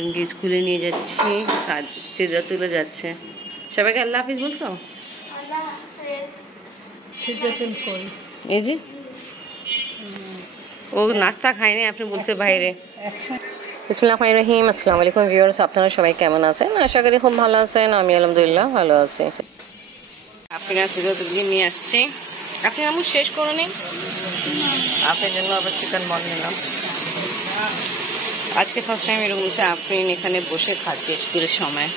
আফরিনকে স্কুলে নিয়ে যাচ্ছি, সিদ্ধাতুলে যাচ্ছে। সবাইকে আল্লাহ হাফিজ বলছো? সিদ্ধাতুল কই? এই যে ও নাস্তা খায়নি, আপনি বলছে বাইরে। বিসমিল্লাহির রহমানির রহিম। আসসালামু আলাইকুম ভিউয়ার্স, আপনারা সবাই কেমন আছেন? আশা করি খুব ভালো আছেন। আমি আলহামদুলিল্লাহ ভালো আছি। আপনারা সিদ্ধাতুলকে নিয়ে আসছি। আপনি আমু শেষ করে নিন, আপনার জন্য আবার চিকেন বল নিলাম। আজকে ফার্স্ট টাইম এরকম হচ্ছে আফরিন এখানে বসে খাচ্ছে স্কুলের সময়।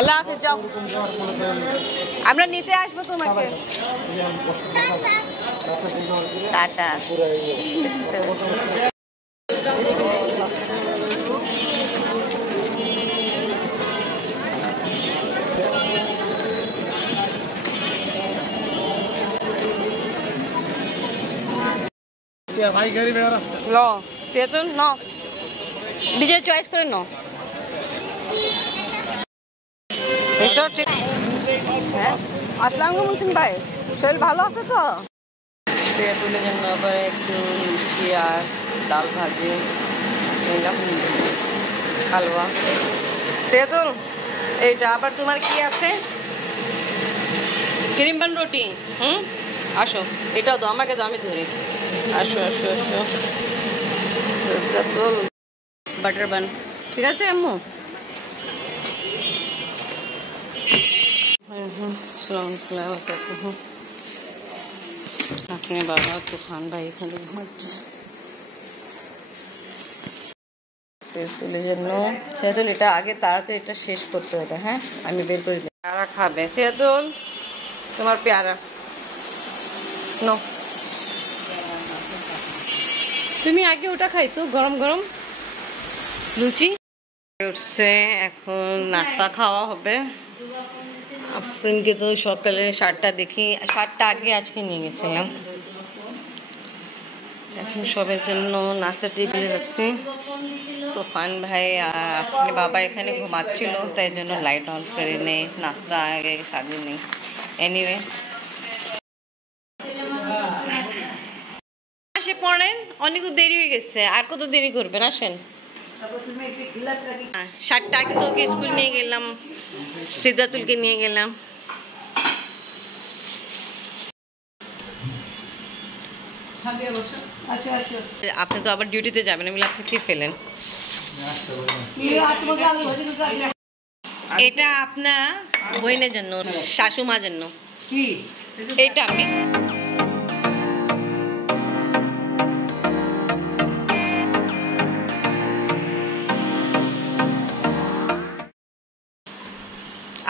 আল্লাহ হাফেজ, যাও, আমরা নিতে আসবো তোমাকে। টাটা। লো সেতুন ন বিজয় চয়েস করে ন এসব ঠিক। হ্যাঁ, আসসালামু আলাইকুম ভাই, শরীর ভালো আছে তো? সেতুলের জন্য আবার একটু লুচি আর ডাল ভাজি নিলাম, হালুয়া। সেতুল এইটা আবার তোমার কি আছে? ক্রিম বান রুটি। আসো, এটাও দাও, আমাকে দাও, আমি ধরি। আসো আসো আসো। সেতুল বাটার বান, ঠিক আছে আম্মু? আপনি বাবা তুফান ভাই এখানে ঘুমাচ্ছে। সেতুলের জন্য সেতুল এটা আগে তাড়াতাড়ি এটা শেষ করতে হবে। হ্যাঁ, আমি বের করে দিই। পেয়ারা খাবে সেতুল, তোমার পেয়ারা নো, তুমি আগে ওটা খাই তো, গরম গরম লুচি উঠছে। এখন নাস্তা খাওয়া হবে। আফরিনকে তো সকালে 7টা দেখি, 7টা আগে আজকে নিয়ে গেছিলাম। এখন সবার জন্য নাস্তা টেবিলে রাখছি। তুফান ভাই আপনি বাবা এখানে ঘুমাচ্ছিল, তাই জন্য লাইট অন করে নেই, নাস্তা আগে সাজিয়ে নেই। এনিওয়ে আসে পড়েন, অনেক দেরি হয়ে গেছে, আর কত দেরি করবেন? আসেন। 7টা আগে তো ওকে স্কুল নিয়ে গেলাম, সিদ্ধাতুলকে নিয়ে গেলাম। আপনি তো আবার ডিউটিতে যাবেন, আমি আপনি কি ফেলেন? এটা আপনার বইনের জন্য, শাশুমার জন্য। এটা আমি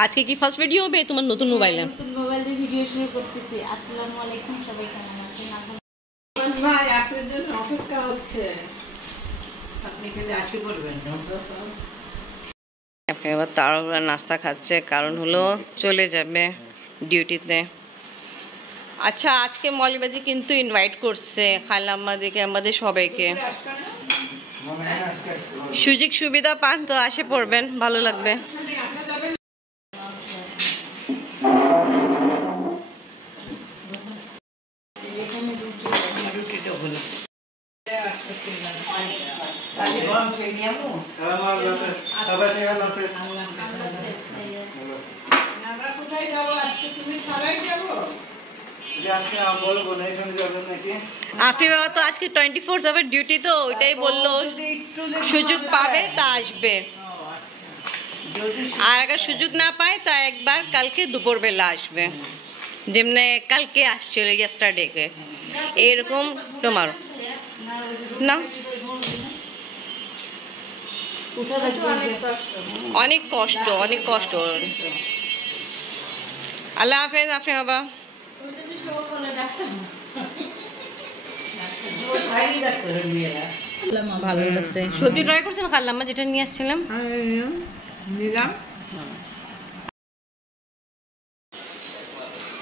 আজকে কি ফার্স্ট ভিডিও হবে তোমার নতুন মোবাইলে? নতুন মোবাইল দিয়ে ভিডিও শুরু করতেছি। আসসালামু আলাইকুম, সবাই কেমন আছেন? ভাই আপনাদের জন্য অপেক্ষা হচ্ছে, আপনি খেলে আসি করবেন। আপনি আবার তাড়াহুড়া নাস্তা খাচ্ছে, কারণ হলো চলে যাবে ডিউটিতে। আচ্ছা, আজকে মৌলবাজি কিন্তু ইনভাইট করছে খালাম্মাদিকে, আমাদের সবাইকে। সুযোগ সুবিধা পান তো আসে পড়বেন, ভালো লাগবে। আপনি বাবা তো আজকে 24 আওয়ার ডিউটি, তো ওইটাই বললো সুযোগ পাবে তা আসবে, আর আগে সুযোগ না পায় তা একবার কালকে দুপুরবেলা আসবে, যেমনি কালকে আসছিল ইয়েস্টারডে, এরকম তোমার না। অনেক কষ্ট, অনেক কষ্ট। আল্লাহ হাফেজ আপনি বাবা। ভালো লাগছে। সবজি ট্রাই করছেন খালাম্মা যেটা নিয়ে আসছিলাম? নিলাম।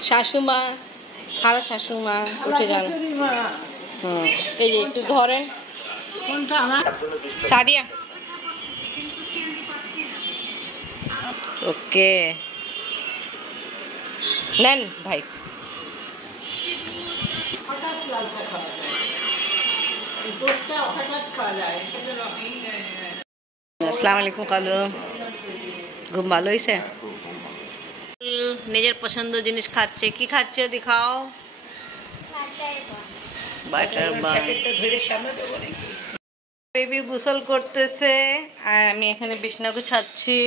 শাশুমা, খালা শাশুমা উঠে যান। এই যে একটু ধরেন। কোনটা আমার? সাদিয়া। ওকে নেন ভাই। হঠাৎ লাল চা খাওয়া যায়, দুধ চা হঠাৎ খাওয়া যায়। আসসালামু আলাইকুম কালু। ঘুম ভালো হয়েছে? নিজের পছন্দ জিনিস খাচ্ছে। কি খাচ্ছে দেখাও? বাটার বান। বেবি গোসল করতেছে আর আমি এখানে বিছানা গুছাচ্ছি।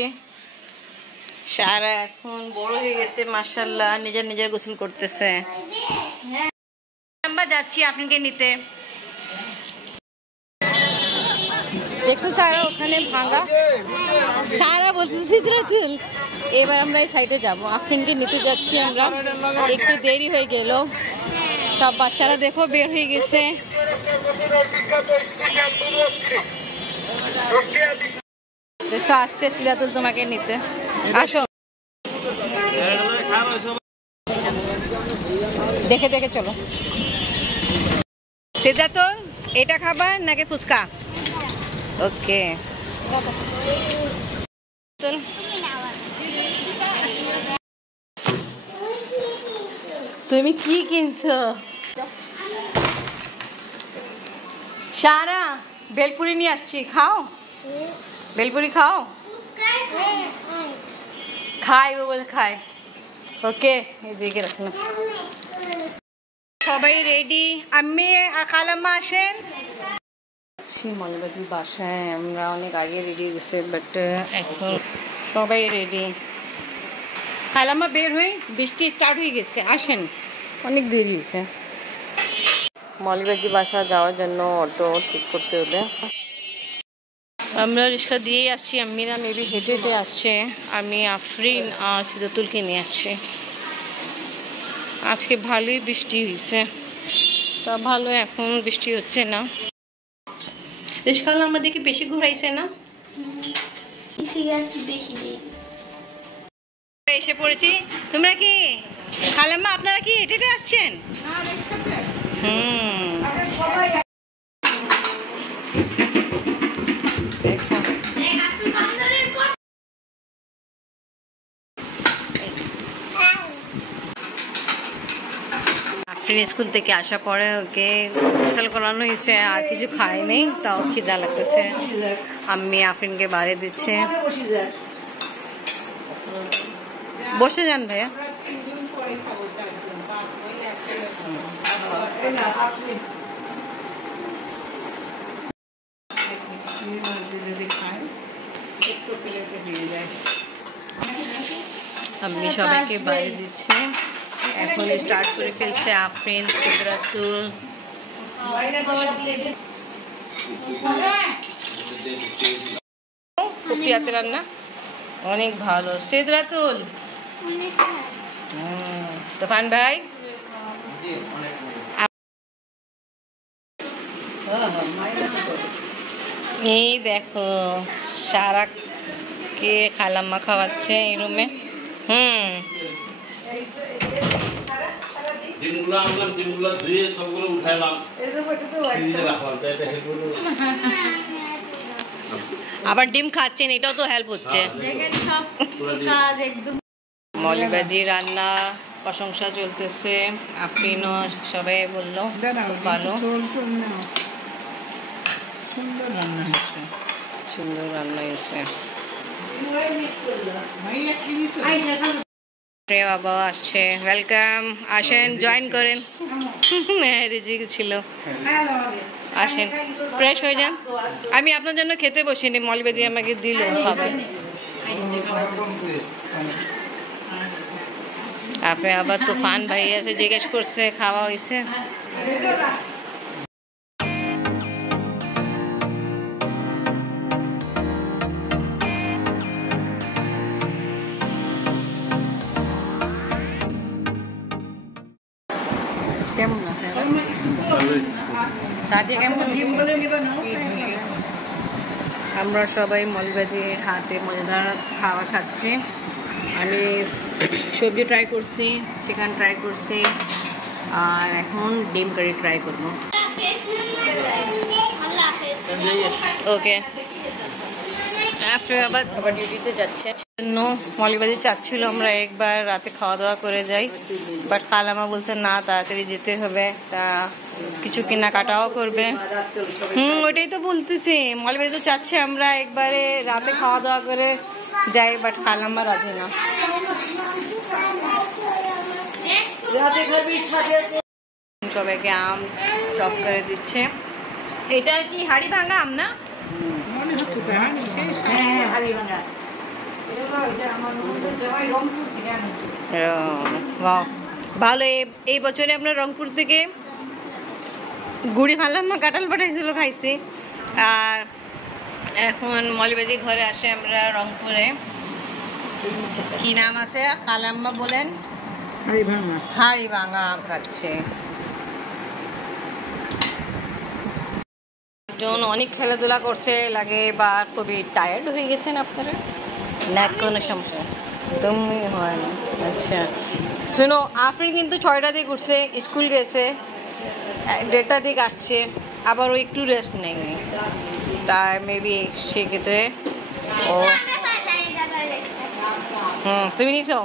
সারা এখন বড় হয়ে গেছে মাশাআল্লাহ, নিজের নিজের গোসল করতেছে। আমরা যাচ্ছি আপনাকে নিতে। দেখছো সারা ওখানে ভাঙা, সারা বলতেছে সিদ্রাতুল। এবার আমরা এই সাইডে যাবো, আফরিনকে নিতে যাচ্ছি আমরা। একটু দেরি হয়ে গেল, সব বাচ্চারা দেখো বের হয়ে গেছে। দেখো আসছে সিদ্রাতুল তোমাকে নিতে, আসো। দেখে দেখে চলো। সিদ্রাতুল এটা খাবা নাকি ফুচকা? ওকে তুমি কি কিনছো? সারা বেলপুরি নিয়ে আসছি, খাও। বেলপুরি খাও। খাই ও বলে খায়। ওকে এদিকে রাখলাম। সবাই রেডি? আম্মি আর খালাম্মা আসেন। মৌলবাদীর বাসায় আমরা অনেক আগে রেডি গেছে, বাট এখন সবাই রেডি। খালাম্মা বের হয়ে, বৃষ্টি স্টার্ট হয়ে গেছে, আসেন, অনেক দেরি হয়েছে। মৌলবাদী বাসা যাওয়ার জন্য অটো ঠিক করতে হলে আমরা রিক্সা দিয়েই আসছি। আম্মিরা মেবি হেঁটে হেঁটে আসছে। আমি আফরিন আর সিদ্রাতুলকে নিয়ে আসছি। আজকে ভালোই বৃষ্টি হয়েছে, তা ভালো, এখন বৃষ্টি হচ্ছে না। রিক্সাওয়ালা আমাদেরকে বেশি ঘুরাইছে না? এসে পড়েছি। তোমরা কি খালাম্মা আপনারা কি হেঁটে হেঁটে আসছেন? স্কুল থেকে আসার পরে ওকে গোসল করানো হয়েছে, আর কিছু খায়নি, তাও খিদা লাগতেছে। আমি আফরিনকে বাড়ি দিচ্ছে। বসে যান ভাইয়া। আমি সবাইকে বাড়ি দিচ্ছি। এখন স্টার্ট করে ফেলছে আফরিন, সিদ্রাতুল। কুপিয়াতে রান্না অনেক ভালো। সিদ্রাতুল, তুফান ভাই, এই দেখো সারা কে খালাম্মা খাওয়াচ্ছে এই রুমে। আবার ডিম খাচ্ছেন, এটাও তো হেল্প হচ্ছে। মৌলবাদী রান্না প্রশংসা চলতেছে। আফরিনও সবাই বললো ভালো, সুন্দর রান্না হয়েছে। বাবা আসছে, ওয়েলকাম, আসেন জয়েন করেন। রিজিক ছিল, আসেন ফ্রেশ হয়ে যান। আমি আপনার জন্য খেতে বসিনি, মৌলবাদী আমাকে দিল খাবার। আপনি আবার তুফান ভাই আছে, জিজ্ঞেস করছে খাওয়া হয়েছে। কেমন আছে? সাথে কেমন আমরা সবাই মৌলবাদী হাতে মজাদার খাবার খাচ্ছি। আমি সবজি ট্রাই করছি, চিকেন ট্রাই করছি, আর এখন ডিম কারি ট্রাই করবো। ওকে, আবার ডিউটিতে যাচ্ছে জন্য মৌলবাদী চাচ্ছিল আমরা একবার রাতে খাওয়া দাওয়া করে যাই, বাট খালামা বলছে না, তাড়াতাড়ি যেতে হবে, তা কিছু কেনাকাটাও করবে। ওইটাই তো বলতেছি, মৌলবাদী তো চাচ্ছে আমরা একবারে রাতে খাওয়া দাওয়া করে যাই, বাট খালামা রাজি না। সবাইকে আম চপ করে দিচ্ছে। এটা কি হাড়ি ভাঙা আম না? ভালো। এই বছরে আমরা রংপুর থেকে গুড়ি খালাম না, কাঁঠাল পাঠাইছিল, খাইছি। আর এখন মৌলবাদী ঘরে আসে আমরা রংপুরে। কি নাম আছে খালাম্মা বলেন? হাড়ি ভাঙা আম খাচ্ছে। অনেক খেলাধুলা করছে লাগে, বা খুবই টায়ার্ড হয়ে গেছেন আপনারা? না কোনো সমস্যা তুমি হয় না। আচ্ছা শুনো, আফরিন কিন্তু 6টার দিকে উঠছে, স্কুল গেছে, 1:30টার দিকে আসছে, আবার ও একটু রেস্ট নেয়নি, তাই মেবি সেক্ষেত্রে ও তুমি নিছো।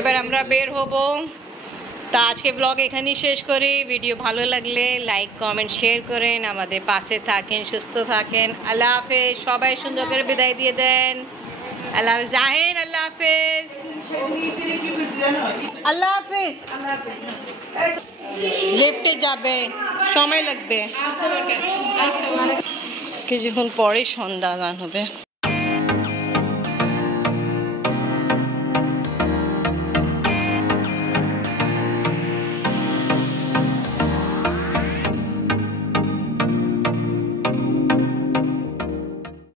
এবার আমরা বের হব। তা আজকে ব্লগ এখানেই শেষ করি। ভিডিও ভালো লাগলে লাইক কমেন্ট শেয়ার করেন, আমাদের পাশে থাকেন, সুস্থ থাকেন। আল্লাহ হাফেজ। সবাই সুন্দর করে বিদায় দিয়ে দেন। আল্লাহ হাফেজ। জাহেন আল্লাহ হাফেজ। আল্লাহ হাফেজ। লিফটে যাবে, সময় লাগবে, কিছুক্ষণ পরে সন্ধ্যা গান হবে।